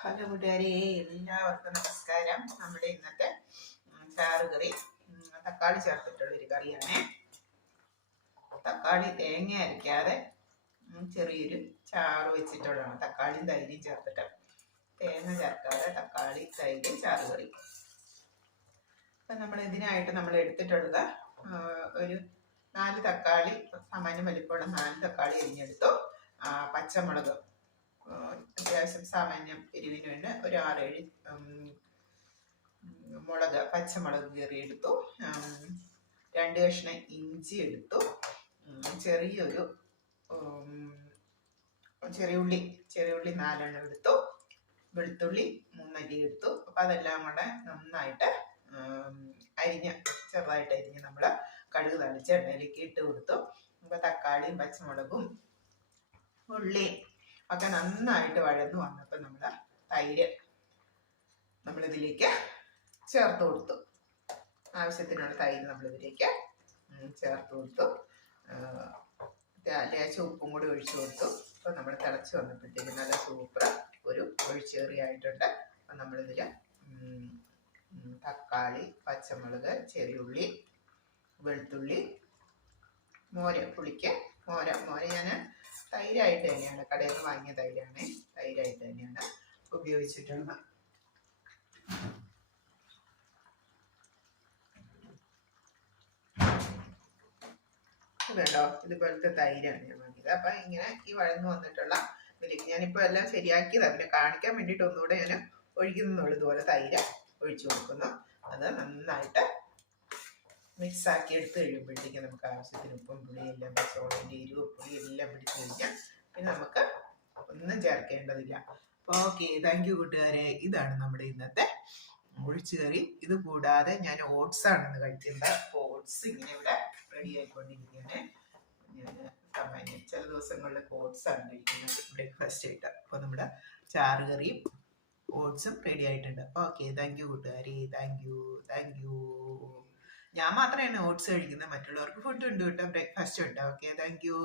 Hello കൂട്ടുകാരെ, എല്ലാവർക്കും നമസ്കാരം. നമ്മുടെ ഇന്നത്തെ ചാറുകറി തക്കാളി ചേർത്തിട്ടുള്ളൊരു കറിയാണ്. തക്കാളി തേങ്ങ അരയ്ക്കാതെ ചെറിയൊരു ചാറ് വെച്ചിട്ടുള്ളതാണ്. തക്കാളിയും തൈരും ചേർത്തിട്ട്, തേങ്ങ ചേർക്കാതെ തക്കാളി തൈര് ചാറുകറി. അപ്പം ഇതിനായിട്ട് നമ്മൾ എടുത്തിട്ടുള്ളത് ഒരു 4 തക്കാളി, സാമാന്യം വലിപ്പമുള്ള 4 തക്കാളി അരിഞ്ഞെടുത്തു. പച്ചമുളക് അത്യാവശ്യം സാമാന്യം എരിവിന് വേണ്ടി ഒരു 6-7 മുളക്, പച്ചമുളക് കീറിയെടുത്തു. 2 കഷ്ണം ഇഞ്ചി എടുത്തു. ചെറിയുള്ളി 4 എടുത്തു. വെളുത്തുള്ളി 3 അല്ലി എടുത്തു. അപ്പം അതെല്ലാം കൂടെ നന്നായിട്ട് ചെറുതായിട്ട് അരിഞ്ഞ് നമ്മൾ കടുക് തളിച്ച് എണ്ണയിലേക്ക് ഇട്ട് കൊടുത്തു. അപ്പോൾ തക്കാളിയും പച്ചമുളകും ഉള്ളിയും ഒക്കെ നന്നായിട്ട് വഴന്നു വന്നപ്പോൾ നമ്മൾ തൈര് നമ്മളിതിലേക്ക് ചേർത്ത് കൊടുത്തു. ആവശ്യത്തിനുള്ള തൈര് നമ്മളിതിലേക്ക് ചേർത്ത് കൊടുത്തു. ലേശം ഉപ്പും കൂടി ഒഴിച്ചു കൊടുത്തു. അപ്പോൾ നമ്മൾ തിളച്ച് വന്നപ്പോഴത്തേക്ക് നല്ല സൂപ്പർ ഒരു ഒഴിച്ചേറിയായിട്ടുണ്ട്. അപ്പം നമ്മളിതിൽ തക്കാളി, പച്ചമുളക്, ചെറിയുള്ളി, വെളുത്തുള്ളി, പുളിക്ക് മോര് ഞാൻ തൈരായിട്ട് തന്നെയാണ്, കടയിൽ നിന്ന് വാങ്ങിയ തൈരാണ്, തൈരായിട്ട് തന്നെയാണ് ഉപയോഗിച്ചിട്ടുള്ളത്. വേണ്ടോ, ഇതുപോലത്തെ തൈരാണ് ഞാൻ വാങ്ങിയത്. അപ്പം ഇങ്ങനെ ഈ വഴന്നു വന്നിട്ടുള്ള ഇതിലേക്ക് ഞാനിപ്പോൾ എല്ലാം ശരിയാക്കിയതാണ്. പിന്നെ കാണിക്കാൻ വേണ്ടിയിട്ട് ഒന്നുകൂടെ ഞാൻ ഒഴിക്കുന്നുള്ളൂ. ഇതുപോലെ തൈര് ഒഴിച്ചു കൊടുക്കുന്നു. അത് നന്നായിട്ട് മിക്സാക്കി എടുത്ത് കഴിയുമ്പോഴത്തേക്ക് നമുക്ക് ആവശ്യത്തിന് ഉപ്പും പുളിയെല്ലാം പച്ചമുളകിൻ്റെ എരിവും പുളിയെല്ലാം പിടിച്ച് കഴിഞ്ഞാൽ പിന്നെ നമുക്ക് ഒന്നും ചേർക്കേണ്ടതില്ല. അപ്പോൾ ഓക്കെ, താങ്ക് യു കൂട്ടുകാരെ. ഇതാണ് നമ്മുടെ ഇന്നത്തെ ഒഴിച്ചുകറി. ഇത് കൂടാതെ ഞാൻ ഓട്സ് ആണെന്ന് കഴിക്കുന്നത്. അപ്പോൾ ഓട്സ് ഇങ്ങനെ ഇവിടെ റെഡി ആയിക്കൊണ്ടിരിക്കുകയാണ്. ഞാൻ സാമാന്യം ചില ദിവസങ്ങളിൽ ഓട്സ് ആണ് കഴിക്കുന്നത് ബ്രേക്ക്ഫാസ്റ്റ് ആയിട്ട്. അപ്പോൾ നമ്മുടെ ചാറുകറിയും ഓട്സും റെഡി ആയിട്ടുണ്ട്. ഓക്കെ, താങ്ക് യു കൂട്ടുകാരി. Thank you. ഞാൻ മാത്രമാണ് ഓട്സ് കഴിക്കുന്നത്, മറ്റുള്ളവർക്ക് ഫുഡ് ഉണ്ട് കേട്ടോ, ബ്രേക്ക്ഫാസ്റ്റ് ഉണ്ട്. Okay, thank you.